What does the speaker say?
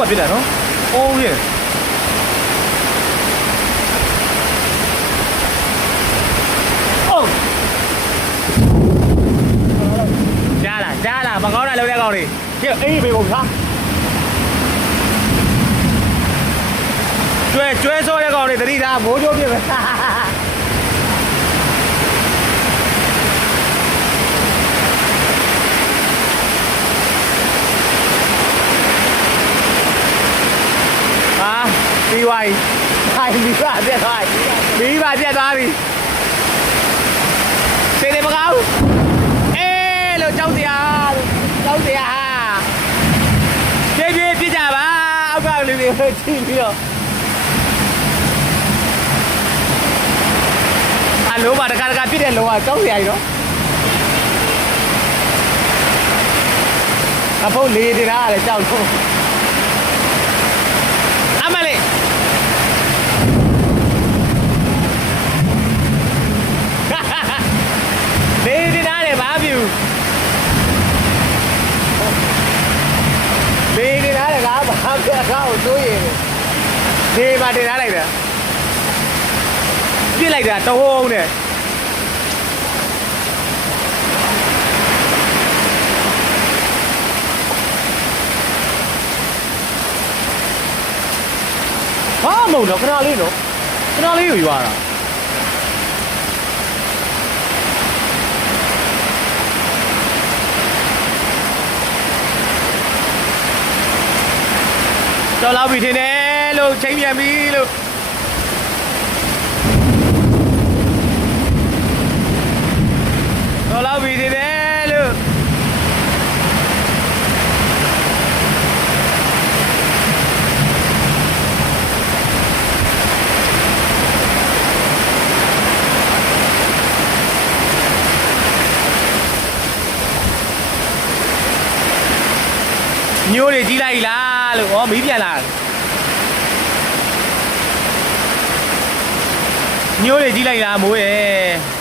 ကပြစ်တယ်နော်အိုးရဲ့အိုးကြားလာမကောင်းတာလုပ်တဲ့ကောင်တွေကြည့်အေးဘေးကုန်ခါကျွဲစောတဲ့ကောင်တွေတတိထားမိုးကြိုးပြစ်ပဲပြီးသွားပြီ။မိဘပြတ်သွားပြီ။စိတ်နေမကောင်း။အေးလို့ကြောက်စရာ။ပြေးပြစ်ကြပါ။အောက်ကလူတွေကြည့်ပြီးတော့အလုံးပါတခါပြစ်တဲ့လုံးကကြောက်စရာကြီးတော့။အဖို့လေတင်တာကလည်းကြောက်တော့ကောက်တို့ရေဒီမှာတင်ထားလိုက်တာပြစ်လိုက်တာတဝုံနဲ့ဘာမဟုတ်တော့ခဏလေးကိုယူရတာတော်လောက်ပြီထင်တယ်လို့ချိန်ပြန်ပြီလို့တော်လောက်ပြီထင်တယ်လို့ညိုးတွေကြီးလိုက်လားလို့ဩမီးပြန်လာညိုးတွေကြီးလိုက်လားမိုးရဲ့